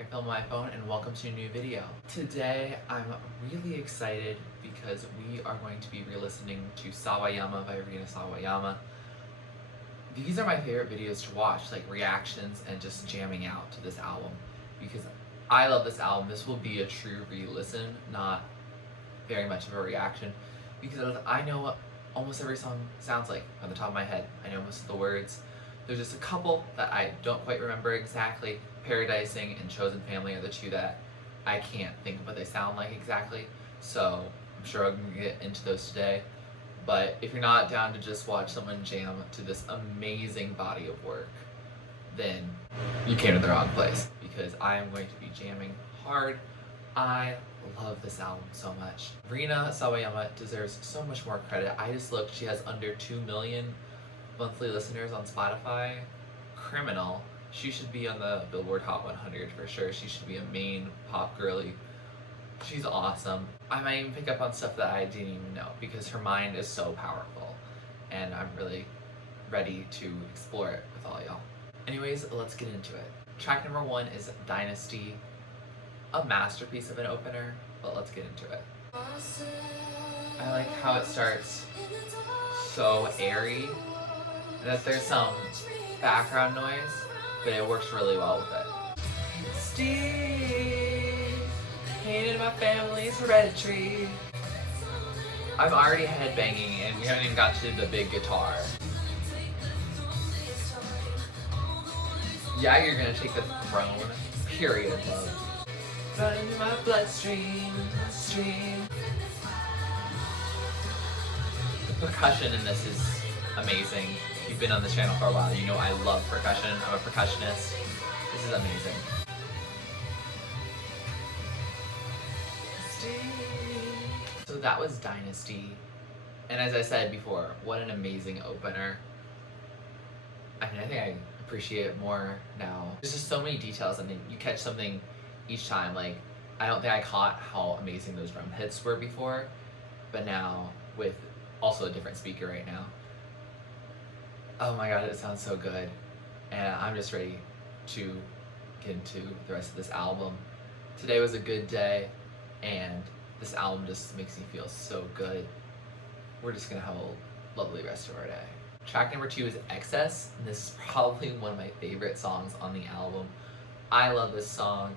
I film my phone and welcome to a new video. Today I'm really excited because we are going to be re-listening to Sawayama by Rina Sawayama. These are my favorite videos to watch, like reactions and just jamming out to this album, because I love this album. This will be a true re-listen, not very much of a reaction, because I know what almost every song sounds like on the top of my head. I know most of the words. There's just a couple that I don't quite remember exactly. Paradisin and Chosen Family are the two that I can't think of what they sound like exactly, so I'm sure I'm gonna get into those today. But if you're not down to just watch someone jam to this amazing body of work, then you came to the wrong place, because I am going to be jamming hard. I love this album so much. Rina Sawayama deserves so much more credit. I just looked, she has under 2 million monthly listeners on Spotify. Criminal. She should be on the Billboard Hot 100 for sure. She should be a main pop girly. She's awesome. I might even pick up on stuff that I didn't even know, because her mind is so powerful, and I'm really ready to explore it with all y'all. Anyways, let's get into it. Track number 1 is Dynasty, a masterpiece of an opener, but let's get into it. I like how it starts so airy, and that there's some background noise, but it works really well with it. Steve, hated my family's hereditary. I'm already headbanging and we haven't even got to the big guitar. Yeah, you're gonna take the throne. Period, love. Running through my bloodstream, stream. The percussion in this is amazing. If you've been on this channel for a while, you know I love percussion. I'm a percussionist. This is amazing. So that was Dynasty. And as I said before, what an amazing opener. I mean, I think I appreciate it more now. There's just so many details, and then you catch something each time. Like, I don't think I caught how amazing those drum hits were before, but now with also a different speaker right now. Oh my god, it sounds so good. And I'm just ready to get into the rest of this album. Today was a good day, and this album just makes me feel so good. We're just gonna have a lovely rest of our day. Track number 2 is Excess, and this is probably one of my favorite songs on the album. I love this song.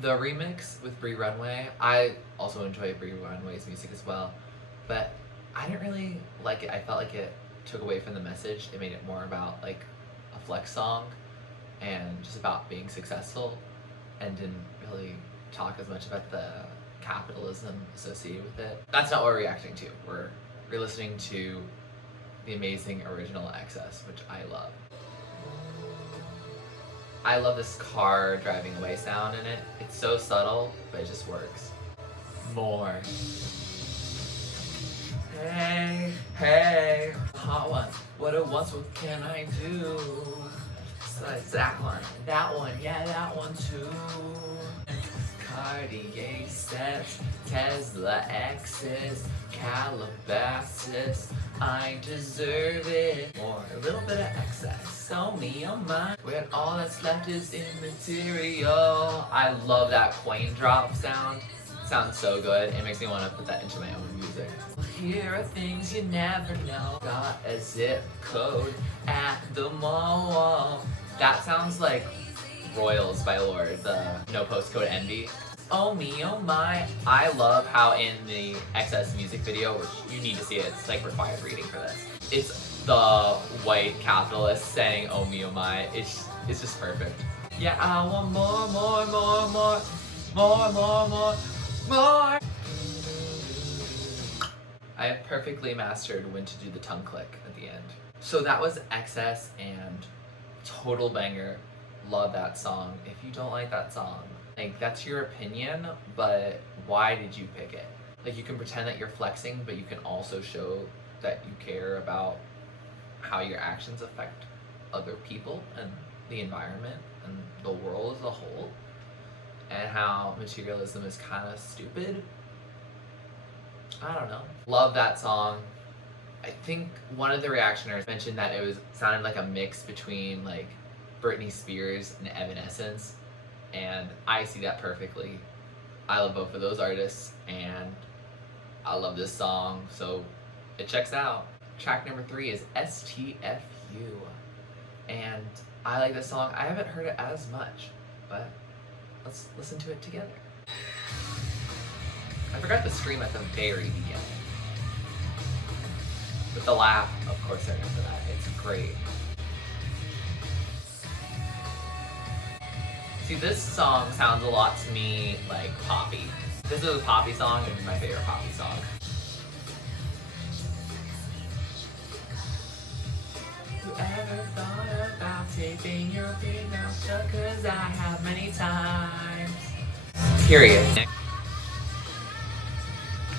The remix with Bree Runway, I also enjoy Bree Runway's music as well, but I didn't really like it. I felt like it took away from the message. It made it more about like a flex song and just about being successful, and didn't really talk as much about the capitalism associated with it. That's not what we're reacting to. We're listening to the amazing original Excess, which I love. I love this car driving away sound in it. It's so subtle, but it just works. More. Hey, hey, hot one. What it wants, what can I do? So it's that one, yeah, that one too. Cartier steps, Tesla X's, Calabasas, I deserve it. More, a little bit of excess, on me, on mine. When all that's left is immaterial. I love that coin drop sound. Sounds so good. It makes me want to put that into my own music. Here are things you never know. Got a zip code at the mall. That sounds like Royals by Lorde, the No Postcode Envy. Oh me, oh my. I love how in the Excess music video, which you need to see it, it's like required reading for this. It's the white capitalist saying oh me, oh my. It's just perfect. Yeah, I want more, more, more, more, more, more, more. More! I have perfectly mastered when to do the tongue click at the end. So that was Excess, and total banger. Love that song. If you don't like that song, like, that's your opinion, but why did you pick it? Like, you can pretend that you're flexing, but you can also show that you care about how your actions affect other people and the environment and the world as a whole, and how materialism is kind of stupid. I don't know. Love that song. I think one of the reactioners mentioned that it sounded like a mix between like Britney Spears and Evanescence, and I see that perfectly. I love both of those artists, and I love this song, so it checks out. Track number 3 is STFU, and I like this song. I haven't heard it as much, but let's listen to it together. I forgot the scream at the very beginning. With the laugh, of course, right after that. It's great. See, this song sounds a lot to me like Poppy. This is a Poppy song, and it's my favorite Poppy song. You ever thought about taping your fingernails shut? 'Cause I have many times. Period.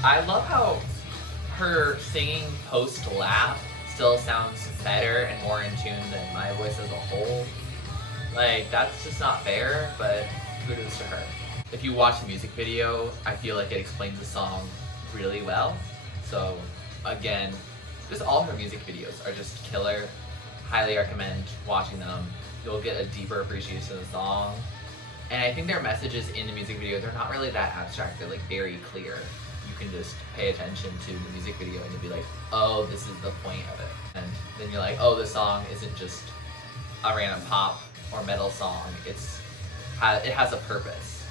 I love how her singing post-laugh still sounds better and more in tune than my voice as a whole. Like, that's just not fair, but kudos to her. If you watch the music video, I feel like it explains the song really well. So, again, just all her music videos are just killer. Highly recommend watching them. You'll get a deeper appreciation of the song. And I think their messages in the music video, they're not really that abstract, they're like very clear. You can just pay attention to the music video and you'll be like, oh, this is the point of it. And then you're like, oh, this song isn't just a random pop or metal song, it has a purpose.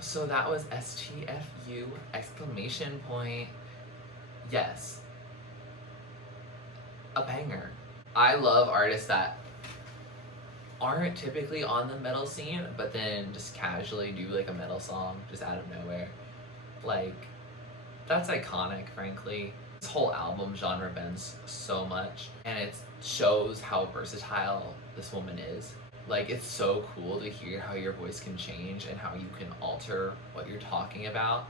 So that was STFU, exclamation point. Yes. A banger. I love artists that aren't typically on the metal scene, but then just casually do like a metal song just out of nowhere. Like, that's iconic, frankly. This whole album genre bends so much, and it shows how versatile this woman is. Like, it's so cool to hear how your voice can change and how you can alter what you're talking about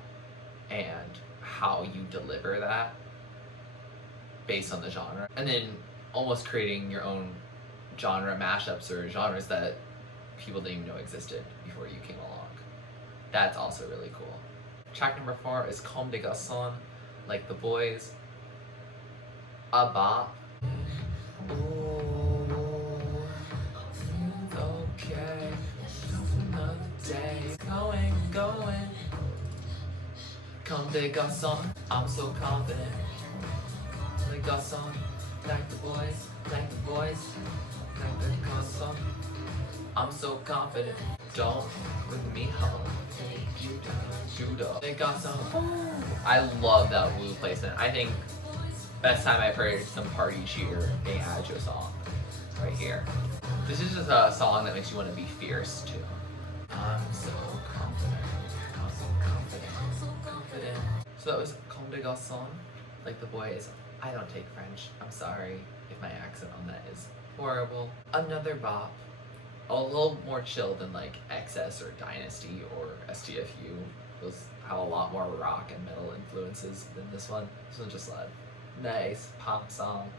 and how you deliver that based on the genre. And then almost creating your own genre mashups or genres that people didn't even know existed before you came along. That's also really cool. Track number 4 is Comme des Garçons, like the boys. A bop. Ooh, okay. Another day. Going. Comme des Garçons, I'm so confident. Les Garçons, like the boys. Like the Garçons, I'm so confident. Don't bring me home. Take you down, judo. Les Garçons. I love that woo placement. I think best time I've heard some party cheer a Adjo song right here. This is just a song that makes you want to be fierce too. I'm so confident. So that was Comme des Garçons, like the boys. I don't take French. I'm sorry if my accent on that is horrible. Another bop. A little more chill than like XS or Dynasty or STFU. Those have a lot more rock and metal influences than this one. This one's just a nice pop song.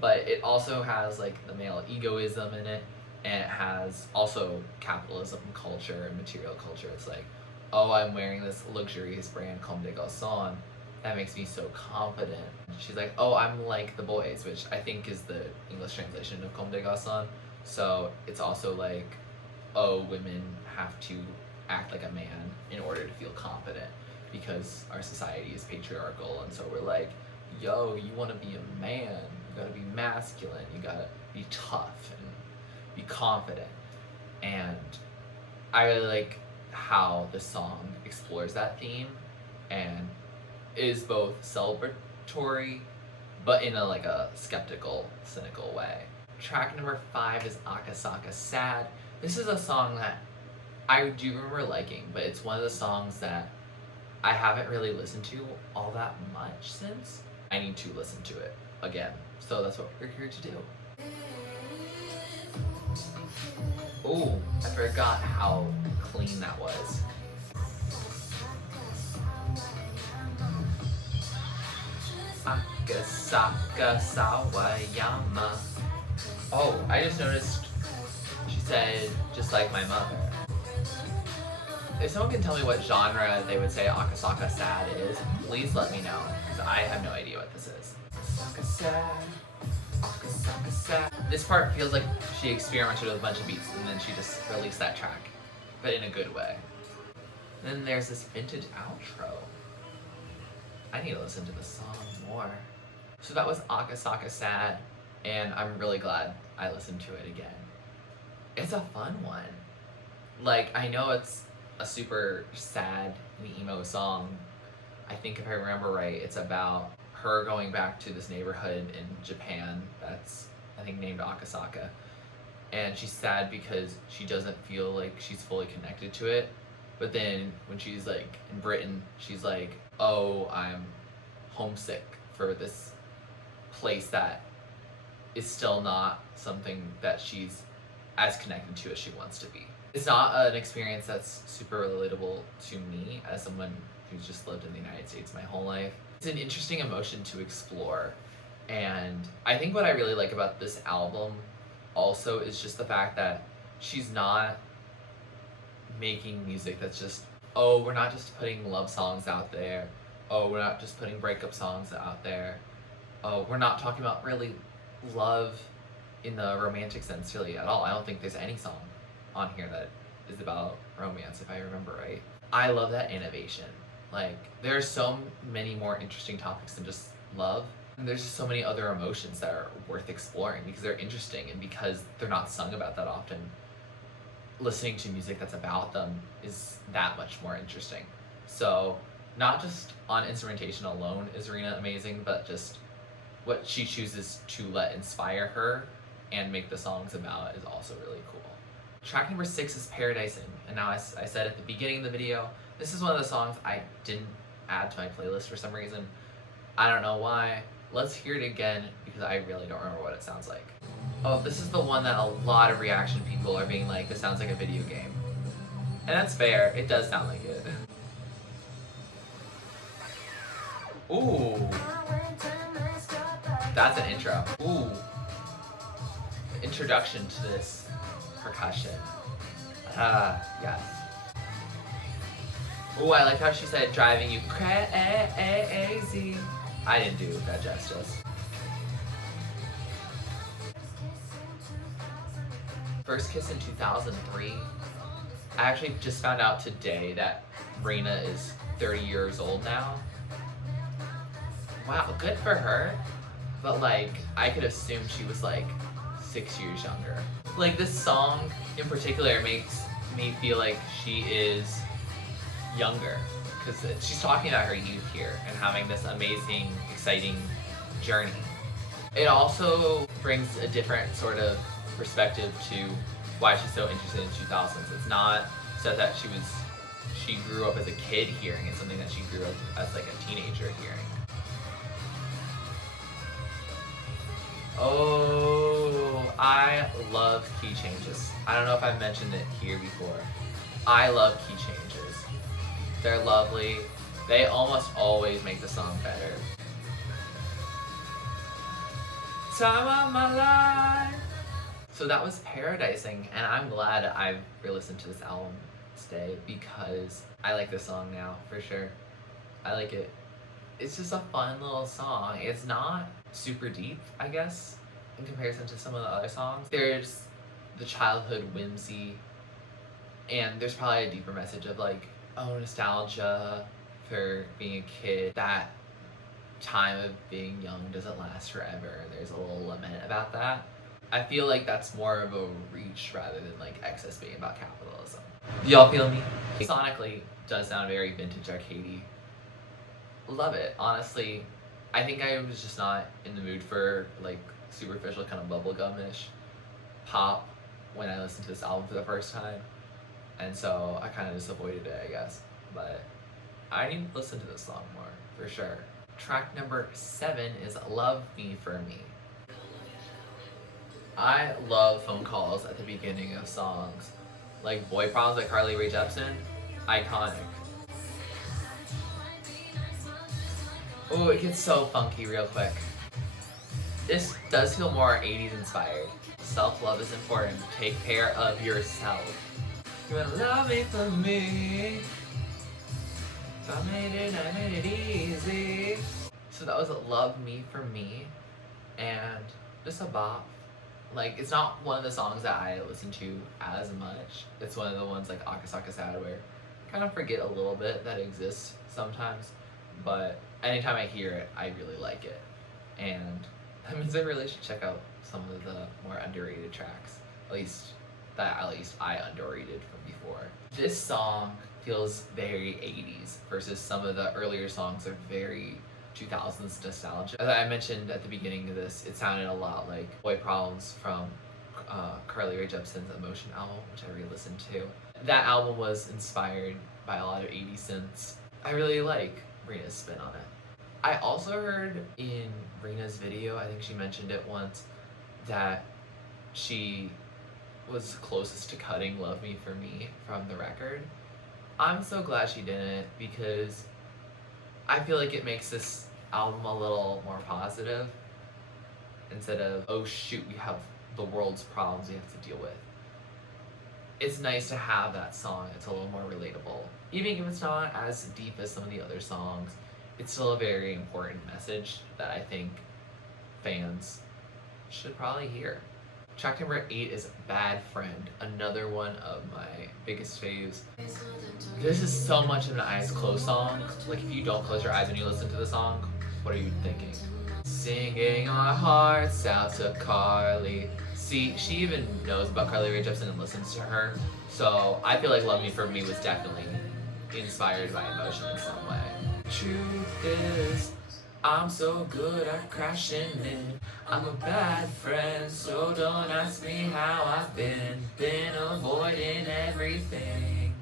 But it also has like the male egoism in it, and it has also capitalism culture and material culture. It's like, oh, I'm wearing this luxurious brand Comme des Garçons. That makes me so confident. She's like, oh, I'm like the boys, which I think is the English translation of Comme des Garçons. So it's also like, oh, women have to act like a man in order to feel confident because our society is patriarchal, and so we're like, yo, you want to be a man, you gotta be masculine, you gotta be tough and be confident. And I really like how the song explores that theme and is both celebratory but in a skeptical, cynical way. Track number 5 is Akasaka Sad. This is a song that I do remember liking, but it's one of the songs that I haven't really listened to all that much since. I need to listen to it again, so that's what we're here to do. Oh, I forgot how clean that was. Akasaka Sawayama. Oh, I just noticed she said, just like my mother. If someone can tell me what genre they would say Akasaka Sad is, please let me know, because I have no idea what this is. Akasaka Sad, Akasaka Sad. This part feels like she experimented with a bunch of beats and then she just released that track. but in a good way. And then there's this vintage outro. I need to listen to this song more. So that was Akasaka Sad, and I'm really glad I listened to it again. It's a fun one. Like, I know it's a super sad and emo song. I think if I remember right, it's about her going back to this neighborhood in Japan that's, I think, named Akasaka. And she's sad because she doesn't feel like she's fully connected to it. But then when she's like in Britain, she's like, oh, I'm homesick for this place that is still not something that she's as connected to as she wants to be. It's not an experience that's super relatable to me as someone who's just lived in the United States my whole life. It's an interesting emotion to explore, and I think what I really like about this album also is just the fact that she's not making music that's just, oh, we're not just putting love songs out there, oh, we're not just putting breakup songs out there, oh, we're not talking about really love in the romantic sense really at all. I don't think there's any song on here that is about romance, if I remember right. I love that innovation. Like, there are so many more interesting topics than just love. And there's just so many other emotions that are worth exploring because they're interesting and because they're not sung about that often. Listening to music that's about them is that much more interesting. So, not just on instrumentation alone is Rina amazing, but just what she chooses to let inspire her and make the songs about is also really cool. Track number 6 is Paradisin, and now I said at the beginning of the video, this is one of the songs I didn't add to my playlist for some reason. I don't know why. Let's hear it again because I really don't remember what it sounds like. Oh, this is the one that a lot of reaction people are being like, this sounds like a video game. And that's fair, it does sound like it. Ooh. That's an intro. Ooh. Introduction to this percussion. Yes. Ooh, I like how she said driving you crazy. I didn't do that justice. First Kiss in 2003. I actually just found out today that Rina is 30 years old now. Wow, good for her. But like, I could assume she was like 6 years younger. Like, this song in particular makes me feel like she is younger because she's talking about her youth here and having this amazing, exciting journey. It also brings a different sort of perspective to why she's so interested in 2000s. It's not so that she grew up as a kid hearing it, something that she grew up as like a teenager hearing. Oh, I love key changes. I don't know if I've mentioned it here before. I love key changes. They're lovely. They almost always make the song better. Time of my life. So that was Paradising, and I'm glad I've re-listened to this album today because I like this song now, for sure. I like it. It's just a fun little song. It's not super deep, I guess, in comparison to some of the other songs. There's the childhood whimsy, and there's probably a deeper message of like, oh, nostalgia for being a kid. That time of being young doesn't last forever. There's a little lament about that. I feel like that's more of a reach rather than like excess being about capitalism. Do y'all feel me? Sonically does sound very vintage arcadey. Love it, honestly. I think I was just not in the mood for like superficial kind of bubblegum-ish pop when I listened to this album for the first time. And so I kind of just avoided it, I guess. But I need to listen to this song more, for sure. Track number 7 is Love Me For Me. I love phone calls at the beginning of songs. Like Boy Problems by Carly Rae Jepsen, iconic. Oh, it gets so funky real quick. This does feel more 80s inspired. Self-love is important. Take care of yourself. You wanna love me for me. I made it easy. So that was Love Me For Me, and just a bop. Like, it's not one of the songs that I listen to as much. It's one of the ones like Akasaka Sad where I kind of forget a little bit that it exists sometimes, but anytime I hear it, I really like it. And that means I really should check out some of the more underrated tracks. At least I underrated from before. This song feels very 80s versus some of the earlier songs are very 2000s nostalgia. As I mentioned at the beginning of this, it sounded a lot like Boy Problems from Carly Rae Jepsen's Emotion album, which I re-listened to. That album was inspired by a lot of 80s synths. I really like Rina's spin on it. I also heard in Rina's video, I think she mentioned it once, that she was closest to cutting Love Me For Me from the record. I'm so glad she didn't, because I feel like it makes this album a little more positive instead of, oh shoot, we have the world's problems we have to deal with. It's nice to have that song. It's a little more relatable. Even if it's not as deep as some of the other songs, it's still a very important message that I think fans should probably hear. Track number 8 is Bad Friend, another one of my biggest faves. This is so much of an eyes closed song. Like, if you don't close your eyes when you listen to the song, what are you thinking? Singing our hearts out to Carly. See, she even knows about Carly Rae Jepsen and listens to her. So I feel like Love Me For Me was definitely inspired by Emotion in some way. Truth is, I'm so good at crashing in. I'm a bad friend, so don't ask me how I've been avoiding everything.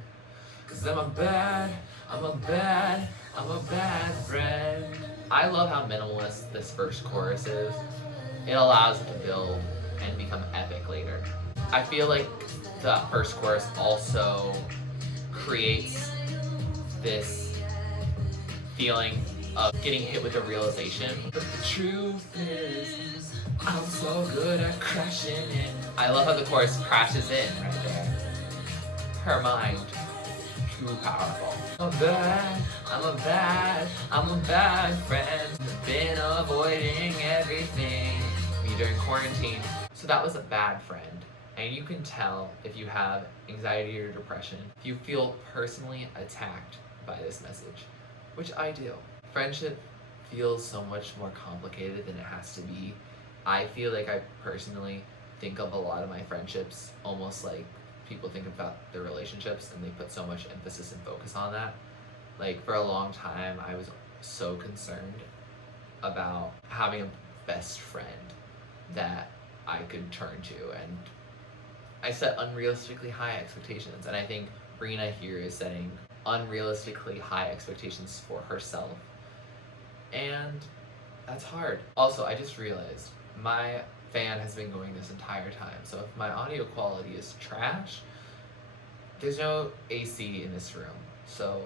Cause I'm a bad friend. I love how minimalist this first chorus is. It allows it to build and become epic later. I feel like the first chorus also creates this feeling of getting hit with a realization. But the truth is, I'm so good at crashing in. I love how the chorus crashes in right there. Her mind, too powerful. I'm a bad friend. Been avoiding everything. Me during quarantine. So that was a bad friend. And you can tell if you have anxiety or depression, if you feel personally attacked by this message, which I do. Friendship feels so much more complicated than it has to be. I feel like I personally think of a lot of my friendships almost like people think about their relationships, and they put so much emphasis and focus on that. Like, for a long time, I was so concerned about having a best friend that I could turn to, and I set unrealistically high expectations, and I think Rina here is setting unrealistically high expectations for herself, and that's hard. Also, I just realized my fan has been going this entire time, so if my audio quality is trash, there's no AC in this room, so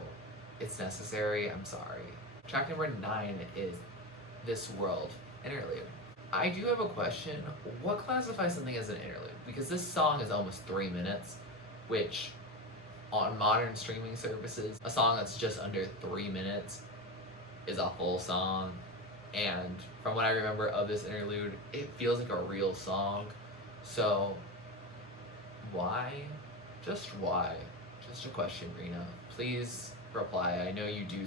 it's necessary. I'm sorry. Track number 9 is This World, Interlude. I do have a question. What classifies something as an interlude? Because this song is almost 3 minutes, which on modern streaming services, a song that's just under 3 minutes is a full song. And from what I remember of this interlude, it feels like a real song. So why? Just why? Just a question, Rina. Please reply. I know you do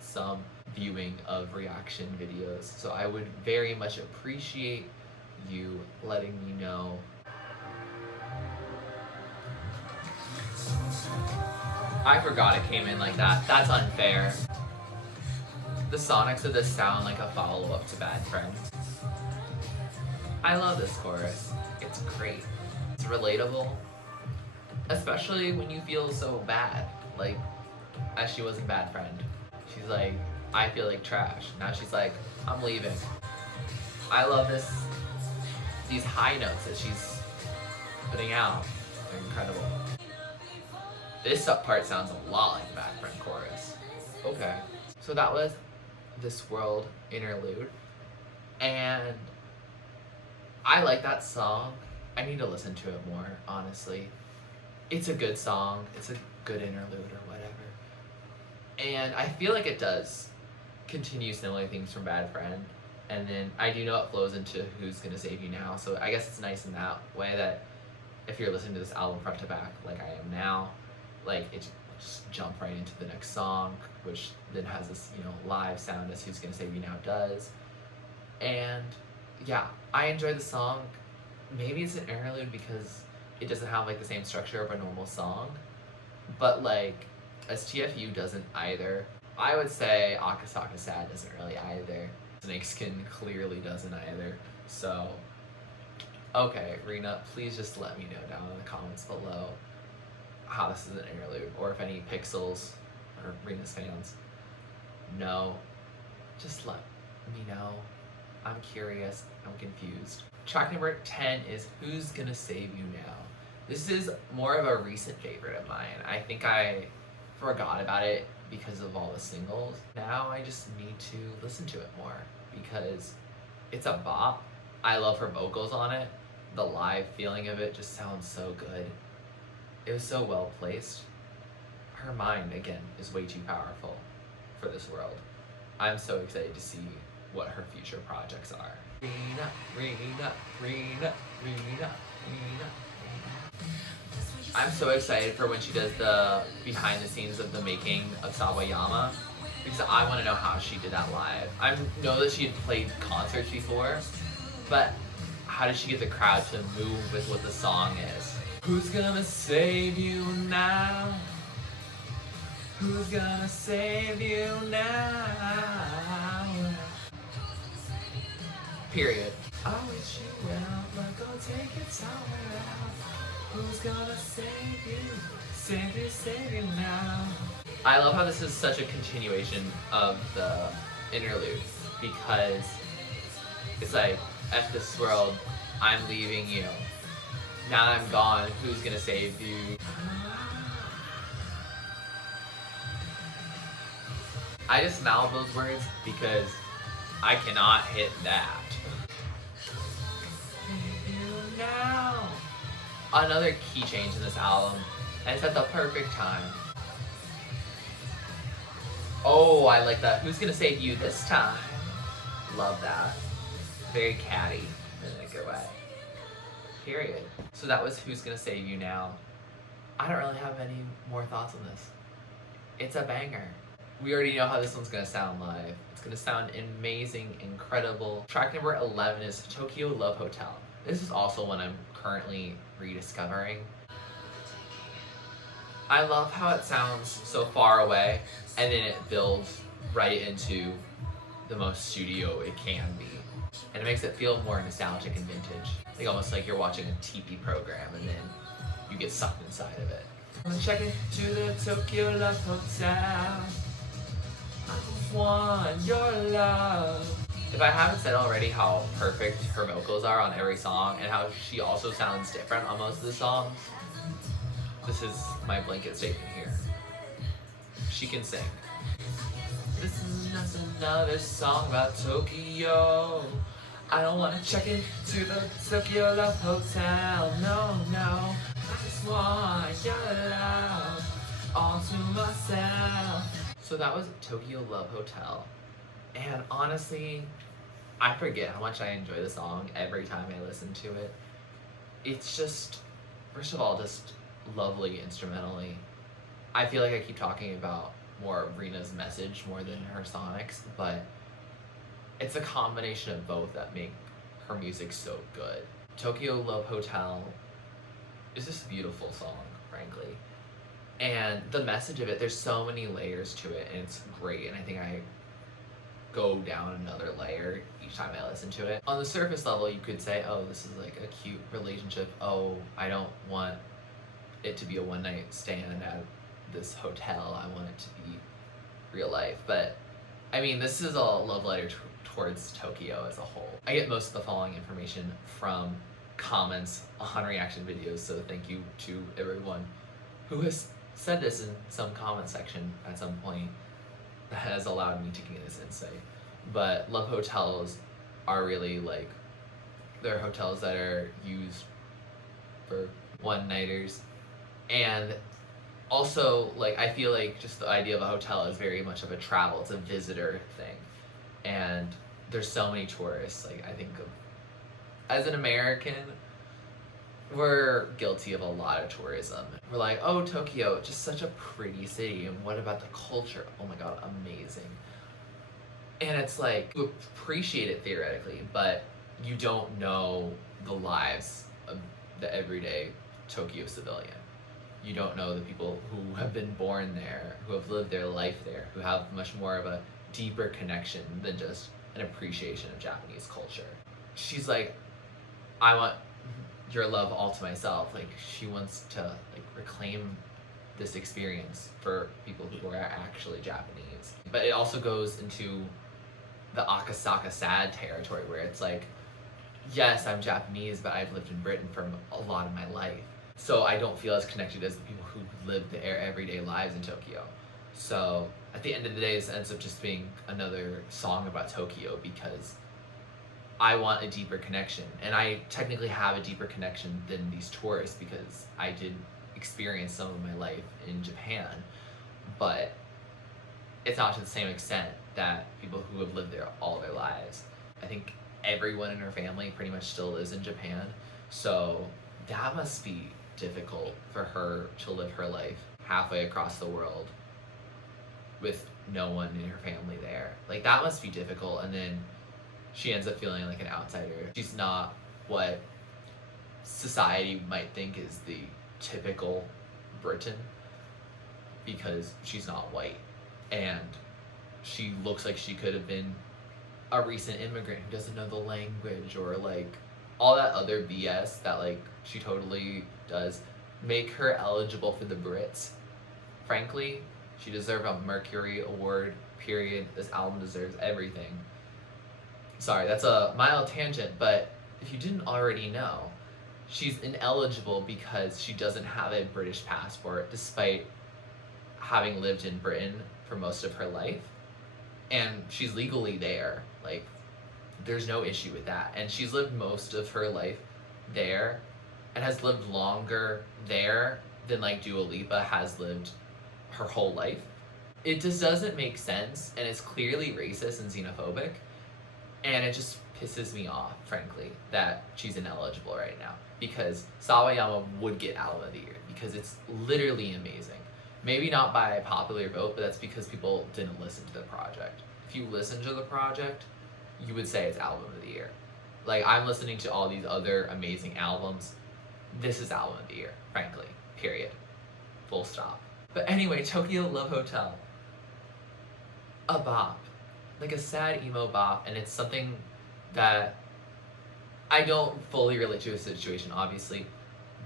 some viewing of reaction videos, so I would very much appreciate you letting me know. I forgot it came in like that. That's unfair. The sonics of this sound like a follow-up to Bad Friends. I love this chorus. It's great. It's relatable, especially when you feel so bad, like as she was in Bad Friend. She's like, I feel like trash. Now she's like, I'm leaving. I love these high notes that she's putting out. They're incredible. This part sounds a lot like the Bad Friend chorus. Okay, so that was This World Interlude, and I like that song. I need to listen to it more, honestly. It's a good song. It's a good interlude or whatever. And I feel like it does continue similar things from Bad Friend, And then I do know it flows into Who's Gonna Save You Now, so I guess it's nice in that way that if you're listening to this album front to back like I am now, like it just jump right into the next song, which then has this, you know, live sound as Who's Gonna Save You Now does. And yeah, I enjoy the song. Maybe it's an interlude because it doesn't have like the same structure of a normal song, but like STFU doesn't either. I would say Akasaka Sad doesn't really either. Snakeskin clearly doesn't either. So, okay, Rina, please just let me know down in the comments below how this is an interlude, or if any Pixels or Rina's fans know, just let me know. I'm curious, I'm confused. Track number 10 is Who's Gonna Save You Now? This is more of a recent favorite of mine. I think I forgot about it because of all the singles. Now I just need to listen to it more because it's a bop. I love her vocals on it. The live feeling of it just sounds so good. It was so well placed. Her mind, again, is way too powerful for this world. I'm so excited to see what her future projects are. Rina, Rina, Rina, Rina, Rina. I'm so excited for when she does the behind the scenes of the making of Sawayama, because I want to know how she did that live. I know that she had played concerts before, but how did she get the crowd to move with what the song is? Who's gonna save you now? Who's gonna save you now? Period. I wish you well, but go take it somewhere else. Who's gonna save you? Save you, save you now. I love how this is such a continuation of the interlude, because it's like, F this world, I'm leaving you. Now that I'm gone, who's gonna save you? I just mouth those words because I cannot hit that. Save you now. Another key change in this album, and it's at the perfect time. Oh, I like that. Who's gonna save you this time? Love that. Very catty in a good way. Period. So that was Who's Gonna Save You Now. I don't really have any more thoughts on this. It's a banger. We already know how this one's gonna sound live. It's gonna sound amazing, incredible. Track number 11 is Tokyo Love Hotel. This is also one I'm currently rediscovering. I love how it sounds so far away, and then it builds right into the most studio it can be. And it makes it feel more nostalgic and vintage. Like almost like you're watching a TV program and then you get sucked inside of it. I'm checking to the Tokyo Love Hotel. I want your love. If I haven't said already how perfect her vocals are on every song and how she also sounds different on most of the songs, this is my blanket statement here. She can sing. This is just another song about Tokyo. I don't want to check into the Tokyo Love Hotel. No, no. I just want your love all to myself. So that was Tokyo Love Hotel. And honestly, I forget how much I enjoy the song every time I listen to it. It's just, first of all, just lovely instrumentally. I feel like I keep talking about more of Rina's message more than her sonics, but it's a combination of both that make her music so good. Tokyo Love Hotel is just a beautiful song, frankly. And the message of it, there's so many layers to it, and it's great, and I think I go down another layer each time I listen to it. On the surface level, you could say, oh, this is like a cute relationship. Oh, I don't want it to be a one-night stand at this hotel. I want it to be real life. But, I mean, this is a love letter towards Tokyo as a whole. I get most of the following information from comments on reaction videos, so thank you to everyone who has said this in some comment section at some point that has allowed me to gain this insight. But love hotels are really like, they're hotels that are used for one-nighters. And also, like, I feel like just the idea of a hotel is very much of a travel, it's a visitor thing. And there's so many tourists. Like, I think of, as an American, we're guilty of a lot of tourism. We're like, oh, Tokyo, just such a pretty city, and what about the culture? Oh my god, amazing. And it's like, you appreciate it theoretically, but you don't know the lives of the everyday Tokyo civilian. You don't know the people who have been born there, who have lived their life there, who have much more of a deeper connection than just an appreciation of Japanese culture. She's like, I want your love all to myself. Like, she wants to like reclaim this experience for people who are actually Japanese. But it also goes into the Akasaka Sad territory, where it's like, yes, I'm Japanese, but I've lived in Britain for a lot of my life. So I don't feel as connected as the people who live their everyday lives in Tokyo. So at the end of the day, this ends up just being another song about Tokyo, because I want a deeper connection. And I technically have a deeper connection than these tourists, because I did experience some of my life in Japan. But it's not to the same extent that people who have lived there all their lives. I think everyone in her family pretty much still lives in Japan. So that must be difficult for her to live her life halfway across the world with no one in her family there. Like, that must be difficult. And then she ends up feeling like an outsider. She's not what society might think is the typical Briton, because she's not white. And she looks like she could have been a recent immigrant who doesn't know the language, or like all that other BS that like she totally does make her eligible for the Brits. Frankly, she deserved a Mercury Award, period. This album deserves everything. Sorry, that's a mild tangent, but if you didn't already know, she's ineligible because she doesn't have a British passport, despite having lived in Britain for most of her life. And she's legally there. Like, there's no issue with that. And she's lived most of her life there, and has lived longer there than like Dua Lipa has lived her whole life. It just doesn't make sense, and it's clearly racist and xenophobic. And it just pisses me off, frankly, that she's ineligible right now. Because Sawayama would get Album of the Year, because it's literally amazing. Maybe not by popular vote, but that's because people didn't listen to the project. If you listen to the project, you would say it's Album of the Year. Like, I'm listening to all these other amazing albums. This is Album of the Year, frankly. Period. Full stop. But anyway, Tokyo Love Hotel. A bop. Like a sad emo bop, and it's something that I don't fully relate to a situation, obviously,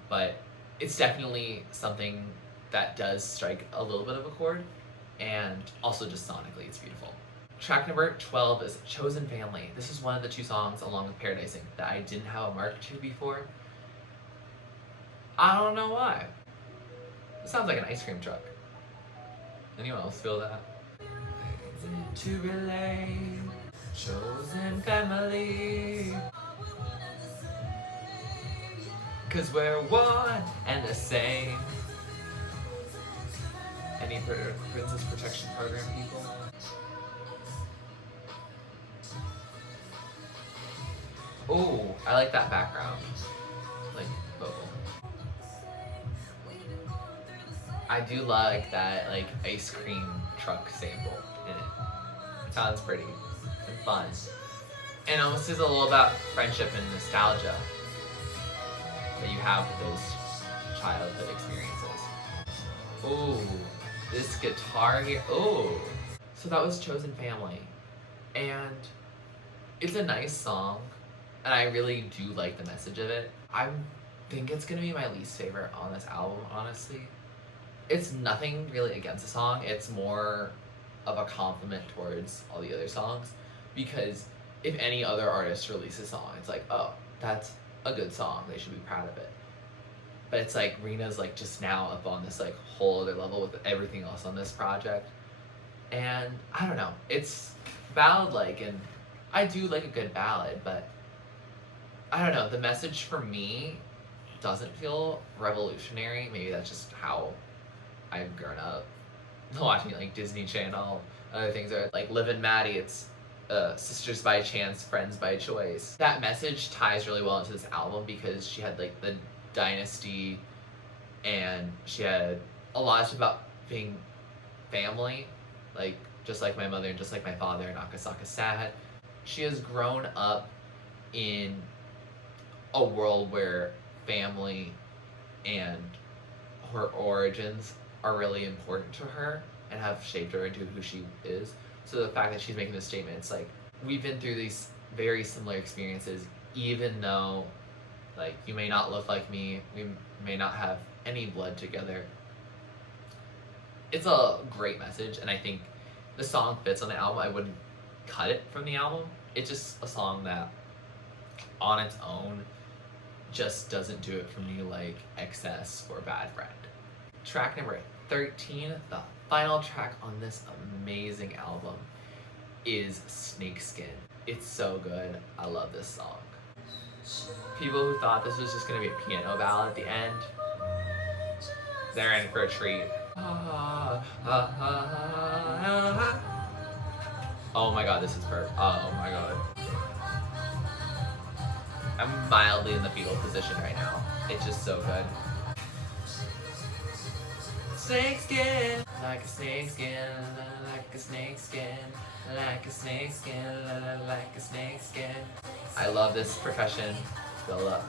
but it's definitely something that does strike a little bit of a chord, and also just sonically, it's beautiful. Track number 12 is Chosen Family. This is one of the two songs, along with Paradisin, that I didn't have a mark to before. I don't know why. It sounds like an ice cream truck. Anyone else feel that? To relate, chosen family, 'cause we're one and the same. Any Princess Protection Program people? Oh, I like that background, like vocal. I do like that like ice cream truck sample in it. Sounds pretty and fun. And almost is a little about friendship and nostalgia that you have with those childhood experiences. Ooh, this guitar here. Ooh. So that was Chosen Family. And it's a nice song, and I really do like the message of it. I think it's gonna be my least favorite on this album, honestly. It's nothing really against the song, it's more of a compliment towards all the other songs, because if any other artist releases a song, it's like, oh, that's a good song, they should be proud of it. But it's like Rina's like just now up on this like whole other level with everything else on this project, and I don't know, it's ballad-like, and I do like a good ballad, but I don't know, the message for me doesn't feel revolutionary. Maybe that's just how I've grown up watching like Disney Channel, other things are like Liv and Maddie. It's sisters by chance, friends by choice. That message ties really well into this album because she had like the Dynasty, and she had a lot of stuff about being family, like just like my mother and just like my father and Akasaka Sad. She has grown up in a world where family and her origins are really important to her and have shaped her into who she is. So the fact that she's making this statement, it's like, we've been through these very similar experiences, even though like you may not look like me, we may not have any blood together. It's a great message, and I think the song fits on the album. I wouldn't cut it from the album. It's just a song that on its own just doesn't do it for me like Excess or Bad Friend. Track number 13, the final track on this amazing album, is Snakeskin. It's so good. I love this song. People who thought this was just gonna be a piano ballad at the end, they're in for a treat. Oh my god, this is perfect. Oh my god. I'm mildly in the fetal position right now. It's just so good. Snakeskin, like a snakeskin, like a snakeskin, like a snakeskin, like a snakeskin. I love this percussion build up.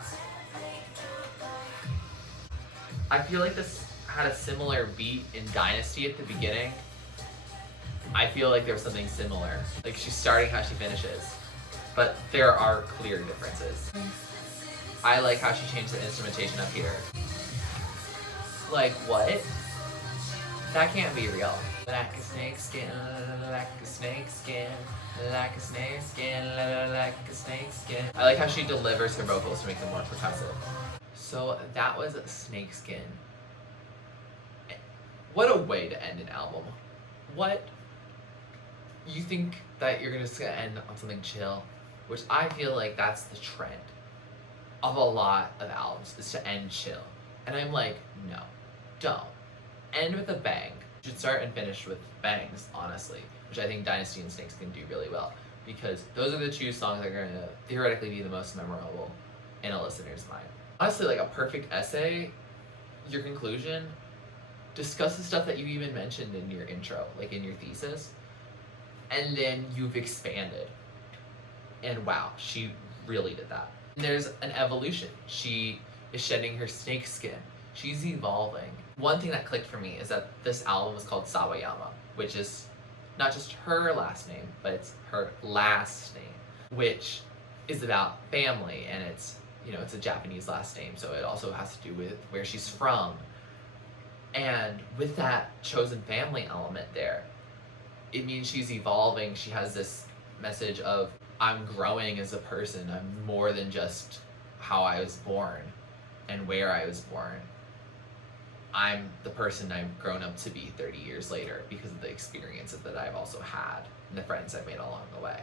I feel like this had a similar beat in Dynasty at the beginning. I feel like there was something similar. Like she's starting how she finishes, but there are clear differences. I like how she changed the instrumentation up here. Like what? That can't be real. Like a snakeskin, like a snakeskin, like a snakeskin, like a snakeskin. I like how she delivers her vocals to make them more percussive. So that was Snakeskin. What a way to end an album. What? You think that you're just gonna end on something chill, which I feel like that's the trend of a lot of albums, is to end chill. And I'm like, no, don't. End with a bang. You should start and finish with bangs, honestly, which I think Dynasty and Snakeskin do really well, because those are the two songs that are going to theoretically be the most memorable in a listener's mind. Honestly, like a perfect essay, your conclusion, discuss the stuff that you even mentioned in your intro, like in your thesis, and then you've expanded. And wow, she really did that. And there's an evolution. She is shedding her snake skin. She's evolving. One thing that clicked for me is that this album is called Sawayama, which is not just her last name, but it's her last name, which is about family, and it's, you know, it's a Japanese last name, so it also has to do with where she's from. And with that chosen family element there, it means she's evolving. She has this message of, I'm growing as a person. I'm more than just how I was born and where I was born. I'm the person I've grown up to be 30 years later because of the experiences that I've also had and the friends I've made along the way.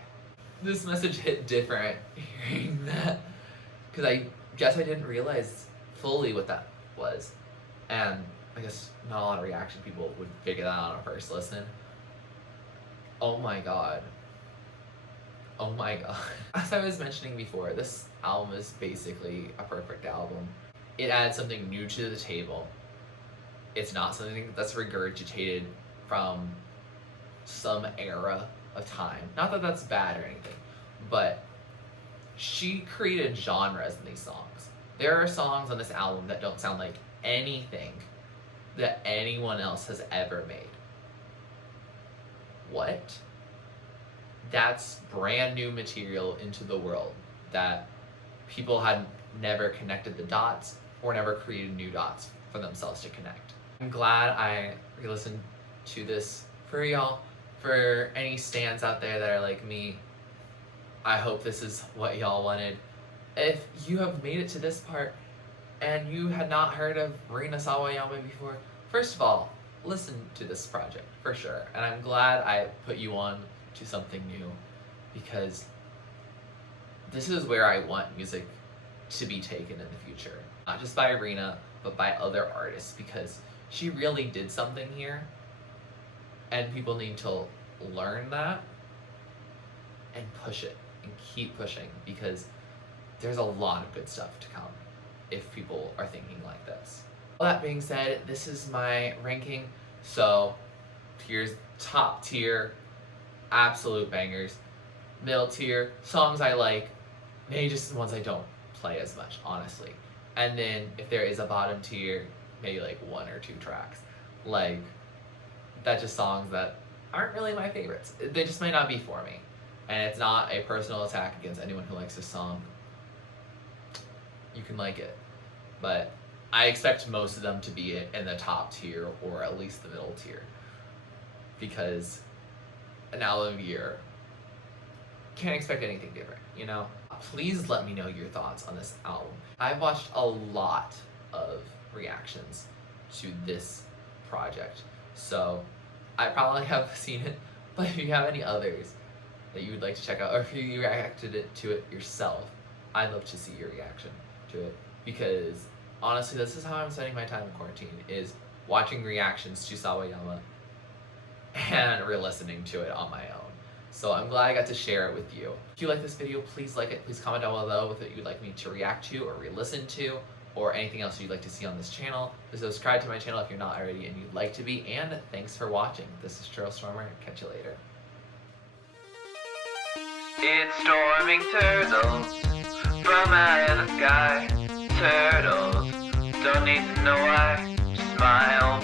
This message hit different hearing that, because I guess I didn't realize fully what that was. And I guess not a lot of reaction people would figure that out on a first listen. Oh my god. Oh my god. As I was mentioning before, this album is basically a perfect album. It adds something new to the table. It's not something that's regurgitated from some era of time. Not that that's bad or anything, but she created genres in these songs. There are songs on this album that don't sound like anything that anyone else has ever made. What? That's brand new material into the world that people had never connected the dots or never created new dots for themselves to connect. I'm glad I re-listened to this for y'all. For any stans out there that are like me, I hope this is what y'all wanted. If you have made it to this part and you had not heard of Rina Sawayama before, first of all, listen to this project for sure. And I'm glad I put you on to something new, because this is where I want music to be taken in the future. Not just by Rina, but by other artists, because she really did something here and people need to learn that and push it and keep pushing, because there's a lot of good stuff to come if people are thinking like this. All that being said, this is my ranking. So here's top tier, absolute bangers. Middle tier, songs I like, maybe just ones I don't play as much, honestly. And then if there is a bottom tier, maybe like 1 or 2 tracks. Like, that's just songs that aren't really my favorites. They just might not be for me. And it's not a personal attack against anyone who likes this song. You can like it. But I expect most of them to be in the top tier, or at least the middle tier. Because an album year, can't expect anything different, you know? Please let me know your thoughts on this album. I've watched a lot of reactions to this project, so I probably have seen it, but if you have any others that you would like to check out, or if you reacted to it yourself, I'd love to see your reaction to it, because honestly, this is how I'm spending my time in quarantine, is watching reactions to Sawayama and re-listening to it on my own. So I'm glad I got to share it with you. If you like this video, please like it. Please comment down below with what you'd like me to react to or re-listen to, or anything else you'd like to see on this channel. Please subscribe to my channel if you're not already and you'd like to be, and thanks for watching. This is TurtleStormer. Catch you later. It's storming turtles from out of the sky. Turtles don't need to know why. Smile,